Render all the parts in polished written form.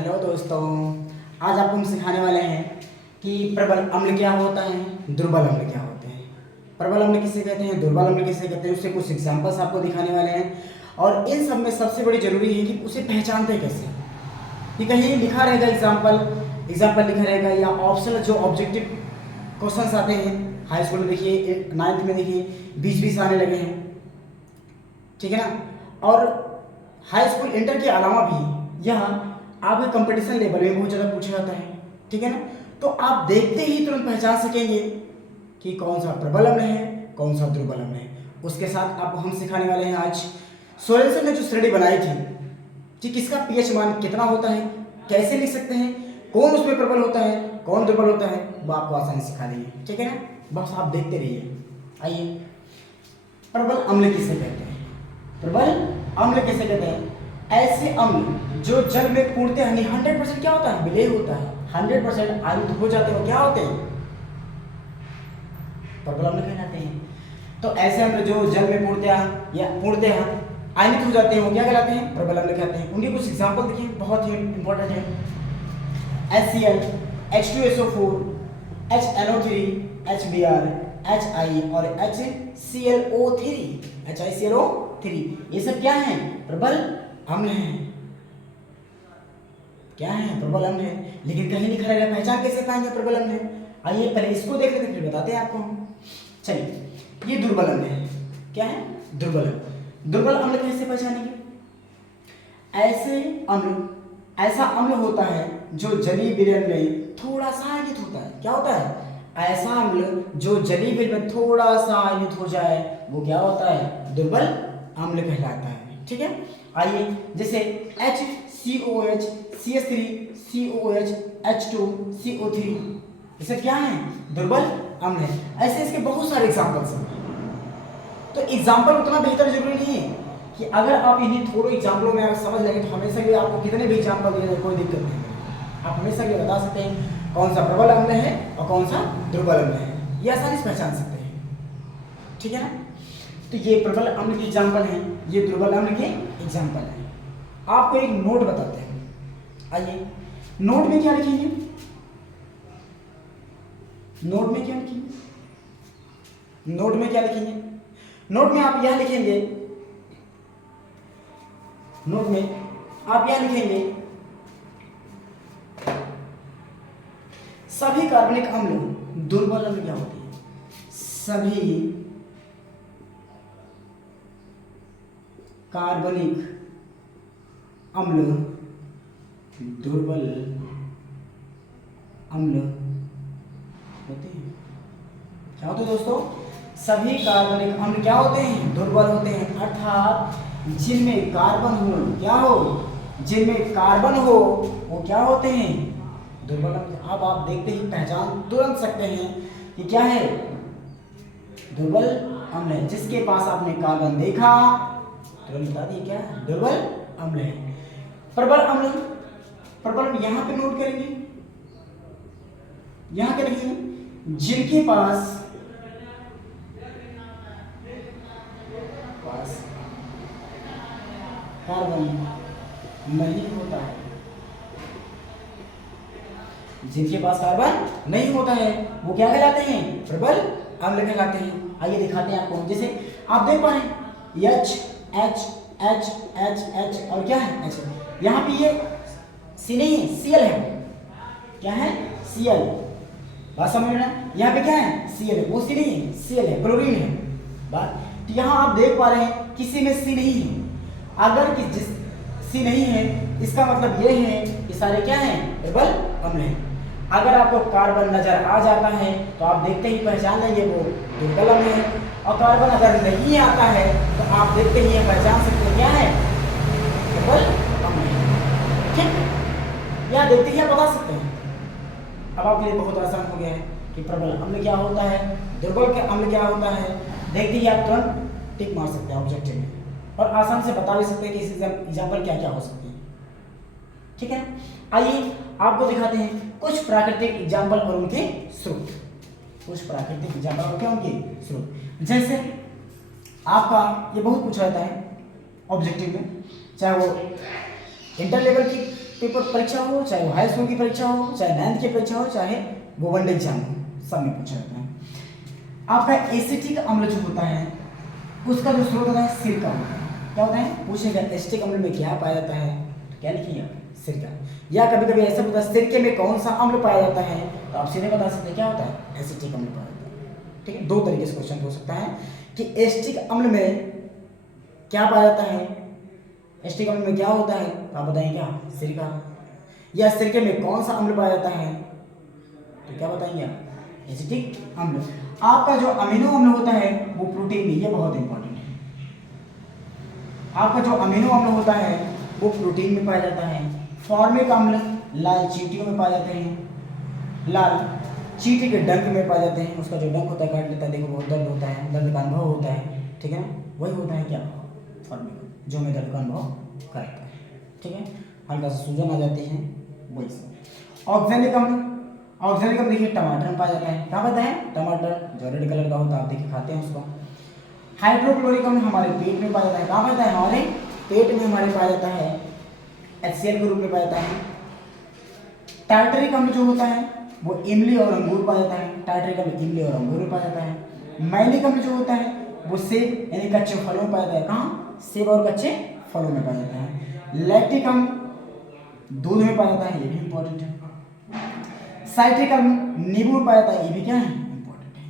Hello दोस्तों, आज आपको हम सिखाने वाले हैं कि प्रबल अम्ल क्या होता है, दुर्बल अम्ल क्या होते हैं। प्रबल अम्ल किसे कहते हैं, दुर्बल अम्ल किसे कहते हैं, उससे कुछ एग्जाम्पल्स आपको दिखाने वाले हैं। और इन सब में सबसे बड़ी जरूरी है कि उसे पहचानते कैसे। कि कहीं लिखा रहेगा एग्जाम्पल लिखा रहेगा, या ऑप्शनल जो ऑब्जेक्टिव क्वेश्चंस आते हैं हाई स्कूल में, देखिए 9th में देखिए 20-20 आने लगे हैं, ठीक है ना। और हाई स्कूल इंटर के अलावा भी यह आपके कंपटीशन लेवल में बहुत ज़्यादा पूछा जाता है, ठीक है ना। तो आप देखते ही तुरंत पहचान सकेंगे कि कौन सा प्रबल अम्ल है, कौन सा दुर्बल अम्ल है। उसके साथ आपको हम सिखाने वाले हैं आज सोरेनसन ने जो श्रेणी बनाई थी कि किसका पीएच मान कितना होता है, कैसे लिख सकते हैं, कौन उसमें प्रबल होता है, कौन दुर्बल होता है, वो आपको आसानी सिखा देंगे, ठीक है ना। बस आप देखते रहिए। आइए, प्रबल अम्ल किसे कहते हैं, प्रबल अम्ल किसे कहते हैं? ऐसे अम्ल जो जल में पूर्णतः यानी 100% क्या होता है, विलेय होता है, 100% आयनित हो जाते हैं, क्या होते हैं, प्रबल अम्ल कहलाते हैं। तो ऐसे अम्ल जो जल में पूर्णतः आयनित हो जाते हैं, वो क्या कहलाते हैं, प्रबल अम्ल कहते हैं। उनके कुछ एग्जांपल देखिए, बहुत ही इंपॉर्टेंट है। HCl, H2SO4, HNO3, HBr, HI और HClO3, ये सब क्या है, प्रबल अम्ल हैं। क्या है, प्रबल अम्ल है। लेकिन कहीं लिखा रहेगा, पहचान कैसे पाएंगे प्रबल अम्ल है? आइए पहले इसको देख लेते फिर बताते हैं आपको हम। चलिए, ये दुर्बल अम्ल है। क्या है, दुर्बल अम्ल। दुर्बल अम्ल कैसे पहचानेंगे? ऐसा अम्ल होता है जो जलीय विलयन में थोड़ा सा आयनित होता है। क्या होता है? ऐसा अम्ल जो जलीय विलयन में थोड़ा सा आयनित हो जाए, वो क्या होता है, दुर्बल अम्ल कहलाता है, ठीक है। आइए, जैसे HCOH, CH3, COH, H2, CO3, ये सब क्या है, दुर्बल अम्ल है। ऐसे इसके बहुत सारे एग्जाम्पल्स हैं। तो एग्जाम्पल उतना बेहतर जरूरी नहीं है कि अगर आप इन्हीं थोड़े एग्जाम्पलों में अगर समझ लेंगे तो हमेशा के लिए आपको कितने भी एग्जाम्पल दिए जाए कोई दिक्कत नहीं है। आप हमेशा के लिए बता सकते हैं कौन सा प्रबल अम्ल है और कौन सा दुर्बल अम्ल है, ये आसानी से पहचान सकते हैं, ठीक है ना। तो ये प्रबल अम्ल के एग्जाम्पल हैं, ये दुर्बल अम्ल के एग्जाम्पल हैं। आपको एक नोट बताते हैं। आइए, नोट में क्या लिखेंगे, नोट में क्या लिखेंगे, नोट में क्या लिखेंगे, नोट में आप यह लिखेंगे, नोट में आप यह लिखेंगे, सभी कार्बनिक अम्ल दुर्बल अम्ल क्या होती है, सभी कार्बनिक अम्ल दुर्बल अम्ल होते हैं। क्या होते हैं दोस्तों? सभी कार्बनिक अम्ल क्या होते हैं, दुर्बल होते हैं। अर्थात जिनमें कार्बन हो, क्या हो, जिनमें कार्बन हो वो क्या होते हैं, दुर्बल अम्ल। अब आप देखते ही पहचान तुरंत सकते हैं कि क्या है, दुर्बल अम्ल है। जिसके पास आपने कार्बन देखा तुरंत बता दिए क्या है, दुर्बल अम्ल है। प्रबल अम्ल, प्रबल अम्ल यहां पे नोट करेंगे, यहां क्या लिखेंगे, जिनके पास कार्बन नहीं होता है, जिनके पास कार्बन नहीं होता है वो क्या कहलाते हैं, प्रबल अम्ल कहलाते हैं। आइए दिखाते हैं आपको। जैसे आप देख पा रहे हैं H H H H H और क्या है H, यहाँ पे ये C नहीं है, Cl है। क्या है, Cl, बात समझ रहे हैं। यहाँ पे क्या है, Cl है, वो C नहीं है, Cl है, क्लोरीन है। बात तो यहाँ आप देख पा रहे हैं किसी में C नहीं है। अगर कि जिस C नहीं है, इसका मतलब ये है कि सारे क्या हैं, प्रबल अम्ल हैं। अगर आपको कार्बन नजर आ जाता है तो आप देखते ही पहचान लेंगे वो दुर्बल अम्ल है। और कार्बन अगर नहीं आता है तो आप देखते ही पहचान सकते हैं क्या है, प्रबल अम्ल है, ठीक। यह देखते ही आप बता सकते हैं। अब आपके लिए बहुत आसान हो गया है कि प्रबल अम्ल क्या होता है, दुर्बल के अम्ल क्या होता है। देखते ही आप तुरंत टिक मार सकते हैं ऑब्जेक्टिव में और आसानी से बता भी सकते हैं कि इस एग्जाम्पल क्या क्या हो सकते हैं, ठीक है। आइए आपको दिखाते हैं कुछ प्राकृतिक एग्जाम्पल और उनके स्रोत, कुछ प्राकृतिक एग्जाम्पल और क्या उनके स्रोत। जैसे आपका ये बहुत पूछा जाता है ऑब्जेक्टिव में, चाहे वो इंटर लेवल की पेपर परीक्षा हो, चाहे वो हाई स्कूल की परीक्षा हो, चाहे 9th की परीक्षा हो, चाहे वो वनडे एग्जाम हो, सब में पूछा जाता है। आपका एसिटिक अम्ल जो होता है उसका जो स्रोत होता है सिरका होता है। क्या होता है पूछेगा एसिटिक अम्ल में क्या पाया जाता है, क्या लिखिए सिरका। या कभी कभी ऐसा होता है सिरके में कौन सा अम्ल पाया जाता है, तो आप सीधे बता सकते हैं क्या होता है एसिटिक अम्ल पाया जाता है। ठीक है, दो तरीके से क्वेश्चन हो सकता है कि एसिटिक अम्ल में क्या पाया जाता है, एसिटिक अम्ल में क्या होता है, तो आप बताएंगे क्या सिरका। या सिरके में कौन सा अम्ल पाया जाता है, तो क्या बताएंगे आप एसिटिक अम्ल। आपका जो अमीनो अम्ल होता है वो प्रोटीन में, ये बहुत इंपॉर्टेंट है, आपका जो अमीनो अम्ल होता है वो प्रोटीन में पाया जाता है। फॉर्मिक अम्ल लाल चींटियों में पाए जाते हैं, लाल चींटी के डंक में पाए जाते हैं। उसका जो डंक होता है काट लेता है, देखो बहुत दर्द होता है, दर्द का अनुभव होता है, ठीक है ना, वही होता है क्या फॉर्मिक, जो में दर्द का अनुभव कराता है। ठीक है, हल्का सा सूजन आ जाती है, वही सब। ऑक्जेलिक अम्ल, ऑक्जेलिक अम्ल देखिए टमाटर में पाया जाता है, कहाँ पाता है टमाटर, जो रेड कलर का होता है, आप देखिए खाते हैं उसको। हाइड्रोक्लोरिक अम्ल हमारे पेट में पाया जाता है, कहाँ पाता है हमारे पेट में हमारे पाया जाता है, HCl के रूप में पाया जाता है। टार्टरिक अम्ल जो होता है वो इमली और अंगूर पाया जाता है, टार्टरिक अम्ल इमली और अंगूर में पाया जाता है। मैलिक अम्ल जो होता है वो सेब यानी कच्चे फलों में पाया जाता है, कहाँ सेब और कच्चे फलों में पाया जाता है। लैक्टिक अम्ल दूध में पाया जाता है, ये भी इंपॉर्टेंट है। साइट्रिक अम्ल नींबू में पाया जाता है, ये भी क्या है इंपॉर्टेंट है।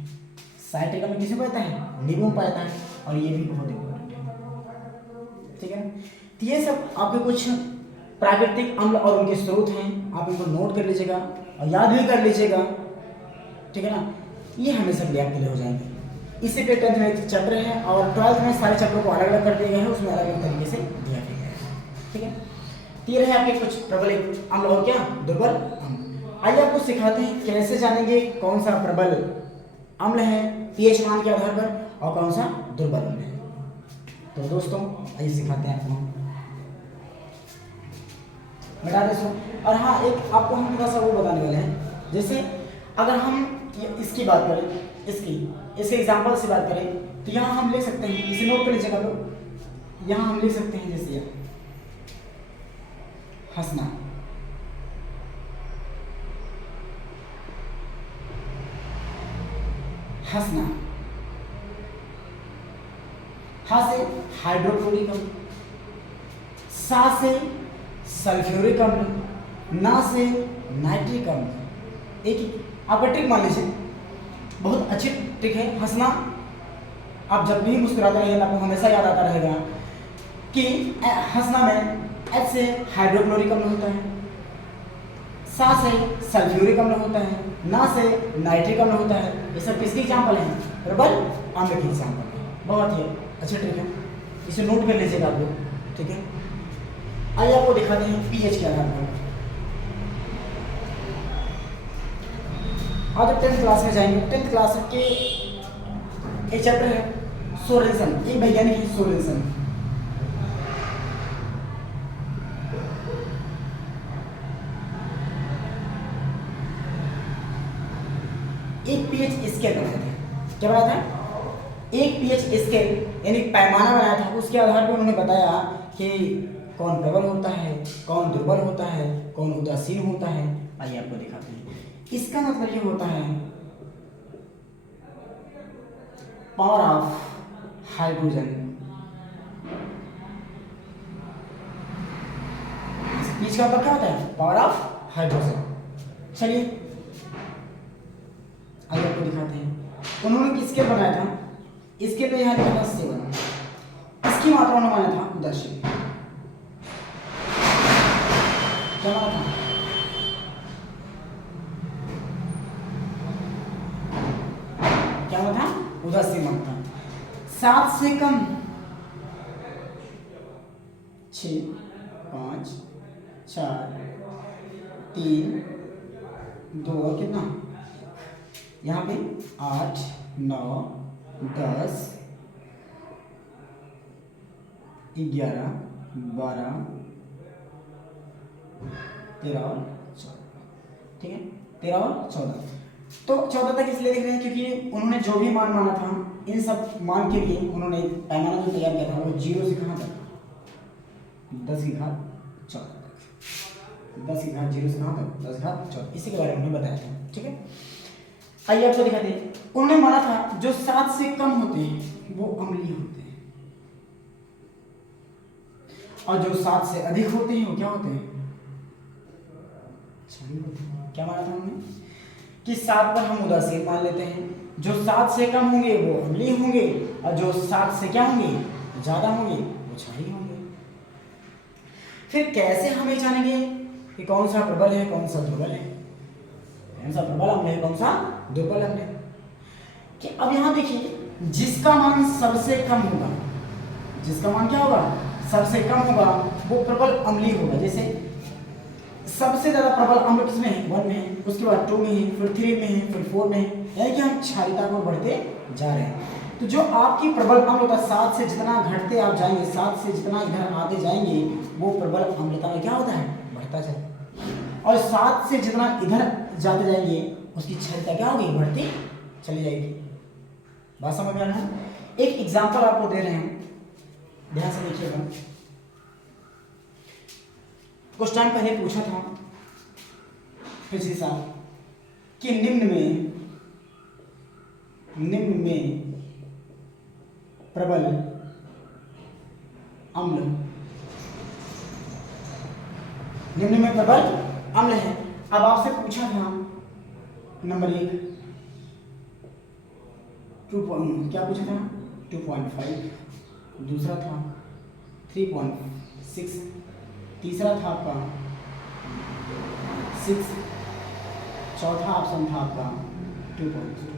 साइट्रिक अम्ल किसमें पाया जाता है, नींबू में पाया जाता है, और ये भी बहुत इंपॉर्टेंट है। ठीक है, तो ये सब आपके कुछ प्राकृतिक अम्ल और उनके स्रोत हैं, आप इनको नोट कर लीजिएगा और याद भी कर लीजिएगा। ठीक है ना, ये हमेशा के लिए आपके लिए हो जाएंगे। इसी पे 10th में एक चैप्टर है और 12th में सारे चैप्टर को अलग अलग कर दिए गए हैं, उसमें अलग अलग तरीके से दिया गया है। ठीक है, तो ये रहे आपके कुछ प्रबल अम्ल और क्या दुर्बल अम्ल। आइए आपको सिखाते हैं कैसे जानेंगे कौन सा प्रबल अम्ल है पीएच मान के आधार पर और कौन सा दुर्बल अम्ल है। तो दोस्तों आइए सिखाते हैं आपको, बता दें। और हाँ, एक आपको हम थोड़ा सा वो बताने वाले हैं, जैसे अगर हम इसकी बात करें, इसके एग्जाम्पल से बात करें, तो यहाँ हम लिख सकते हैं, इसे नोट कर लीजिएगा लोग, यहाँ हम लिख सकते हैं जैसे हंसना, हंसना, हा से हाइड्रोक्लोरिक अम्ल, सा से सल्फ्यूरिक अम्ल, ना से नाइट्रिक अम्ल। एक आपका ट्रिक मान लीजिए, बहुत अच्छी ट्रिक है हंसना। आप जब भी मुस्कुराते रहेंगे आपको हमेशा याद आता रहेगा कि हंसना में H से हाइड्रोक्लोरिक अम्ल होता है, सा से सल्फ्यूरिक अम्ल होता है, ना से नाइट्रिक अम्ल होता है। ये सब किसकी एग्जाम्पल है, प्रबल अम्ल की एग्जाम्पल है। बहुत ही अच्छी ट्रिक है, इसे नोट कर लीजिएगा आप लोग। ठीक है, आइए आपको दिखाते हैं पीएच के आधार पर। आज 10th क्लास में जाएंगे, 10th क्लास के एक चैप्टर है सोरेंसन, एक वैज्ञानिक है सोरेंसन। एक पीएच स्केल बनाया था, क्या बनाया था, एक पीएच स्केल यानी पैमाना बनाया था। उसके आधार पर उन्होंने बताया कि कौन प्रबल होता है, कौन दुर्बल होता है, कौन उदासीन होता है। आइए आपको दिखाते हैं। इसका मतलब ये होता है पावर ऑफ हाइड्रोजन, पीएच का मतलब क्या होता है, पावर ऑफ हाइड्रोजन। चलिए आइए आपको दिखाते हैं उन्होंने किसके बनाया था। इसके पे यहाँ लिखा था 7, इसकी मात्रा उन्होंने माना था उदासीन। क्या माना था, क्या माना था, उदासीन मात्रा। 7 से कम 6, 5, 4, 3, 2 और कितना यहाँ पे 8, 9, 10, 11, 12, 13 और 14। ठीक है, 13 और 14। तो 14 तक इसलिए लिख रहे हैं क्योंकि उन्होंने जो भी मान माना था, इन सब मान के लिए उन्होंने पैमाना जो तैयार किया था वो 0 से कहाँ तक, 10 की घात 14 तक। 10 की घात 0 से ना होता 10 घात 14, इसी के बारे में बताया था। ठीक है, आइए आपको दिखाते हैं। उन्होंने माना था जो 7 से कम होते हैं वो अम्लीय होते हैं, और जो 7 से अधिक होते हैं वो क्या होते हैं, क्षारीय होते हैं। क्या माना था हमने कि 7 पर हम उदासीन मान लेते हैं, जो 7 से कम होंगे वो अम्लीय होंगे, और जो 7 से क्या होंगे, ज्यादा होंगे, वो क्षारीय होंगे। फिर कैसे हम ये जानेंगे कि कौन सा प्रबल है कौन सा दुर्बल है, कौन सा प्रबल अम्ल है कौन सा दुर्बल अम्ल है? कि अब यहां देखिए, जिसका मान सबसे कम होगा, जिसका मान क्या होगा, सबसे कम होगा, वो प्रबल अम्लीय होगा। जैसे सबसे ज्यादा प्रबल अम्ल किसमें है, 1 में है, उसके बाद 2 में है, फिर 3 में है, फिर 4 में है, यानी कि हम क्षारीयता को बढ़ते जा रहे हैं। तो जो आपकी प्रबल अम्ल होता है, 7 से जितना घटते आप जाएंगे, 7 से जितना इधर आते जाएंगे, वो प्रबल अम्लता में क्या होता है, बढ़ता जाए, और 7 से जितना इधर जाते जाएंगे उसकी क्षारीयता क्या होगी, बढ़ती चली जाएगी। बात समझ में आ रहा है? एक एग्जाम्पल आपको दे रहे हैं, ध्यान से देखिएगा। कुछ टाइम पहले पूछा था पिछले साल कि निम्न में प्रबल अम्ल, निम्न में प्रबल अम्ल है। अब आपसे पूछा था नंबर 1 क्या पूछा था, 2.5, दूसरा था 3.6, तीसरा था आपका 6, चौथा ऑप्शन था आपका 2.0,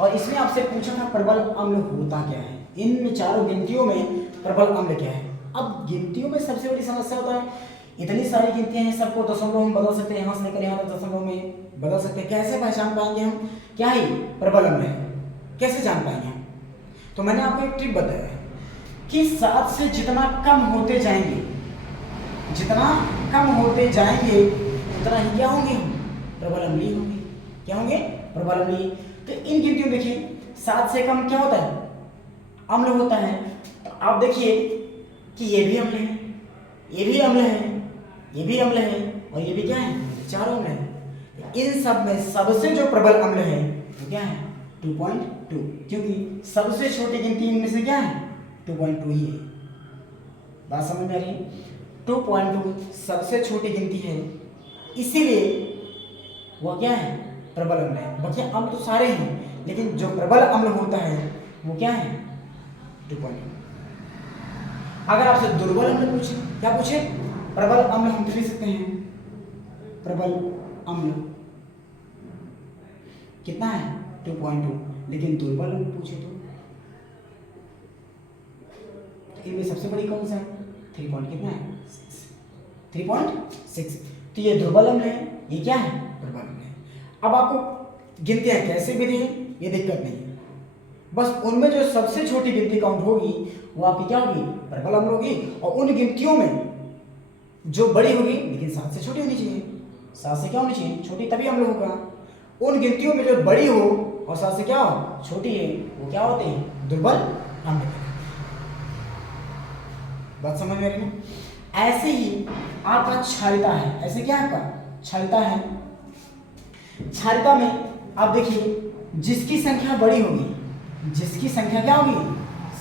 और इसमें आपसे पूछा था प्रबल अम्ल होता क्या है। इन चारों गिनतियों में प्रबल अम्ल क्या है। अब गिनतियों में सबसे बड़ी समस्या होता है, इतनी सारी गिनतियां हैं, सबको दशमलव में बदल सकते हैं, यहाँ से लेकर यहाँ तक दशमलव में बदल सकते हैं। कैसे पहचान पाएंगे हम क्या ही प्रबल अम्ल है, कैसे जान पाएंगे हम? तो मैंने आपको एक ट्रिक बताया है कि 7 से जितना कम होते जाएंगे, जितना कम होते जाएंगे उतना ही क्या होंगे, प्रबल अम्लीय होंगे। क्या होंगे, प्रबल अम्लीय। तो इन गिनतियों में देखिए 7 से कम क्या होता है, अम्ल होता है। तो आप देखिए कि ये भी अम्ल है, ये भी अम्ल है, ये भी अम्ल है, और ये भी क्या है, चारों अम्ल है। इन सब में सबसे जो प्रबल अम्ल है वो क्या है, 2.2, क्योंकि सबसे छोटी गिनती इनमें से क्या है, 2.2 ही है। बात समझ में आ रही है? 2.2 सबसे छोटी गिनती है, इसीलिए वह क्या है, प्रबल अम्ल है। बाकी अम्ल तो सारे हैं, लेकिन जो प्रबल अम्ल होता है वो क्या है, 2.2। अगर आपसे दुर्बल अम्ल पूछे, क्या पूछे, प्रबल अम्ल हम लिख सकते हैं, प्रबल अम्ल कितना है, 2.2, लेकिन दुर्बल अम्ल पूछे तो इनमें सबसे बड़ी कौन सा है, 3 पॉइंट कितना है, 3.6। तो ये दुर्बल अम्ल है, ये क्या है, प्रबल अम्ल है। अब आपको गिनतियां कैसे भी दें ये दिक्कत नहीं है, बस उनमें जो सबसे छोटी गिनती काउंट होगी वो आपकी क्या होगी, प्रबल अम्ल होगी। और उन गिनतियों में जो बड़ी होगी, लेकिन 7 से छोटी होनी चाहिए, 7 से क्या होनी चाहिए, छोटी, तभी अम्ल होगा। उन गिनतियों में जो बड़ी हो और 7 से क्या हो, छोटी है, वो क्या होते हैं, दुर्बल अम्ल। बात समझ में आ रही है? ऐसे ही आपका क्षारीयता है, ऐसे क्या है आपका क्षारीयता है। क्षारीयता में आप देखिए जिसकी संख्या बड़ी होगी, जिसकी संख्या क्या होगी,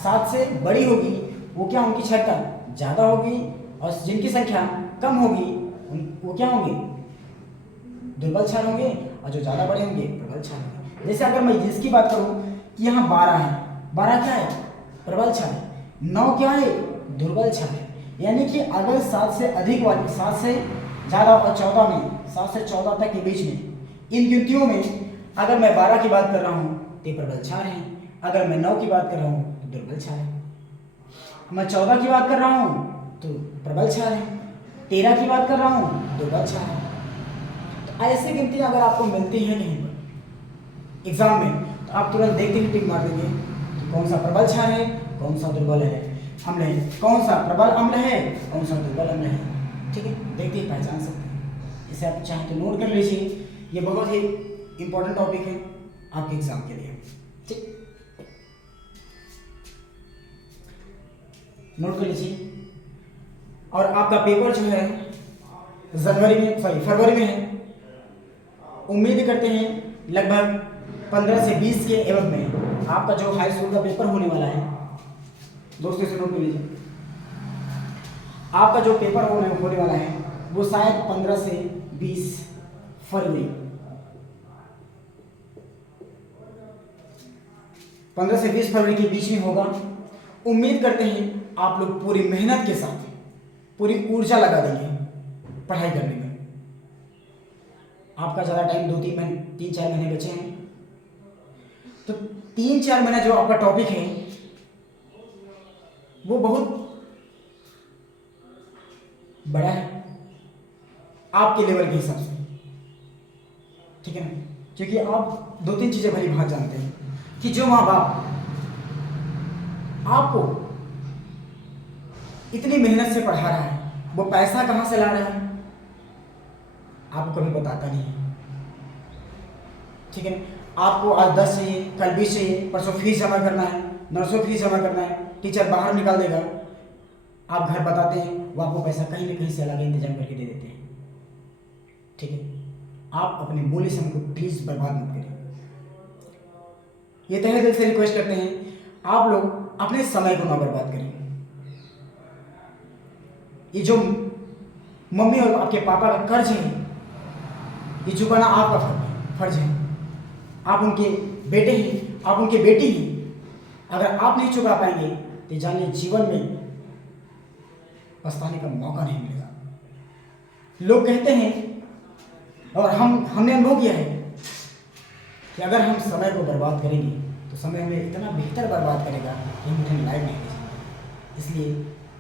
7 से बड़ी होगी, वो क्या, उनकी क्षारीयता ज्यादा होगी, और जिनकी संख्या कम होगी वो क्या होंगे, दुर्बल क्षार होंगे, और जो ज्यादा बड़े होंगे प्रबल क्षार होंगे। जैसे अगर मैं इसकी बात करूं कि यहाँ 12 है, 12 क्या है, प्रबल क्षार है, 9 क्या है, दुर्बल क्षार है। यानी कि अगर 7 से अधिक वाली, 7 से ज्यादा और 14 में, 7 से 14 तक के बीच में इन गिनतियों में अगर मैं 12 की बात कर रहा हूँ तो प्रबल क्षार है, अगर मैं 9 की बात कर रहा हूँ तो दुर्बल क्षार है, मैं 14 की बात कर रहा हूँ तो प्रबल क्षार है, 13 की बात कर रहा हूँ दुर्बल क्षार है। तो ऐसी गिनतियाँ अगर आपको मिलती हैं कहीं पर एग्जाम में, तो आप तुरंत देखते ही टिक मार देंगे कि कौन सा प्रबल क्षार है, कौन सा दुर्बल है अम्ल है, कौन सा प्रबल अम्ल है, कौन सा दुर्बल अम्ल है। ठीक है, देखते ही पहचान सकते हैं। इसे आप चाहें तो नोट कर लीजिए, ये बहुत ही इंपॉर्टेंट टॉपिक है आपके एग्जाम के लिए। ठीक, नोट कर लीजिए। और आपका पेपर जो है फरवरी में है। उम्मीद करते हैं लगभग 15 से 20 के एवज में आपका जो हाई स्कूल का पेपर होने वाला है। दोस्तों इसे नोट कर लीजिए, आपका जो पेपर होने वाला है वो शायद 15 से 20 फरवरी 15 से 20 फरवरी के बीच में होगा। उम्मीद करते हैं आप लोग पूरी मेहनत के साथ पूरी ऊर्जा लगा देंगे पढ़ाई करने में। आपका ज़्यादा टाइम 3-4 महीने बचे हैं, तो 3-4 महीने जो आपका टॉपिक है वो बहुत बड़ा है आपके लेवल के हिसाब से, ठीक है ना। क्योंकि आप 2-3 चीज़ें भली भांति जानते हैं कि जो माँ बाप आपको इतनी मेहनत से पढ़ा रहा है वो पैसा कहाँ से ला रहा है आपको कभी बताता नहीं है, ठीक है। आपको आज 10 चाहिए, कल 20 चाहिए, परसों फीस जमा करना है, नर्सों फीस जमा करना है, टीचर बाहर निकाल देगा, आप घर बताते हैं, वो आपको पैसा कहीं ना कहीं से अलग इंतजाम करके दे देते हैं, ठीक है। आप अपने मूल्य समय को प्लीज़ बर्बाद मत करें। ये तहे दिल से रिक्वेस्ट करते हैं आप लोग अपने समय को ना बर्बाद करें। ये जो मम्मी और आपके पापा का कर्ज है ये चुकाना आपका फर्ज है। आप उनके बेटे हैं, आप उनके बेटी हैं। अगर आप नहीं चुका पाएंगे तो जानिए जीवन में पछताने का मौका नहीं मिलेगा। लोग कहते हैं और हमने अनुभव किया है कि अगर हम समय को बर्बाद करेंगे तो समय हमें इतना बेहतर बर्बाद करेगा कि हम उठने लायक नहीं बचेंगे। इसलिए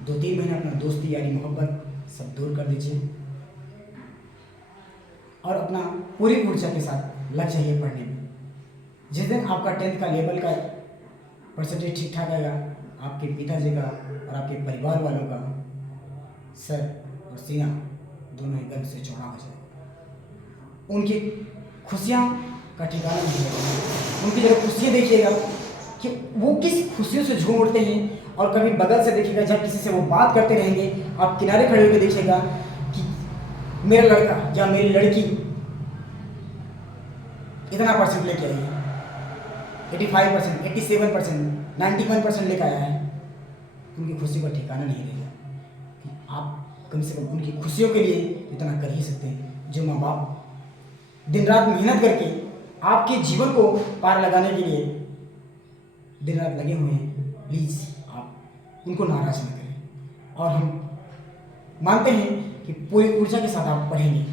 2-3 महीने अपना दोस्ती यारी मोहब्बत सब दूर कर दीजिए और अपना पूरी ऊर्जा के साथ लग जाइए पढ़ने में। जिस दिन आपका 10th का लेवल का परसेंटेज ठीक ठाक आएगा, आपके पिताजी का और आपके परिवार वालों का सर और सीना दोनों ही गर्व से चौड़ा हो जाएगा। उनकी खुशियाँ का ठिकाना नहीं रहेगा। उनकी जब खुशियाँ देखिएगा कि वो किस खुशियों से झूम उठते हैं, और कभी बगल से देखिएगा जब किसी से वो बात करते रहेंगे, आप किनारे खड़े होकर देखिएगा कि मेरा लड़का या मेरी लड़की इतना परसेंट लेके आई है, 85%, 87%, 91% लेकर आया है। उनकी खुशी का ठिकाना नहीं रहेगा। आप कम से कम उनकी खुशियों के लिए इतना कर ही सकते हैं। जो माँ बाप दिन रात मेहनत करके आपके जीवन को पार लगाने के लिए दिन रात लगे हुए हैं, प्लीज़ आप उनको नाराज़ न करें। और हम मानते हैं कि पूरी ऊर्जा के साथ आप पढ़ेंगे।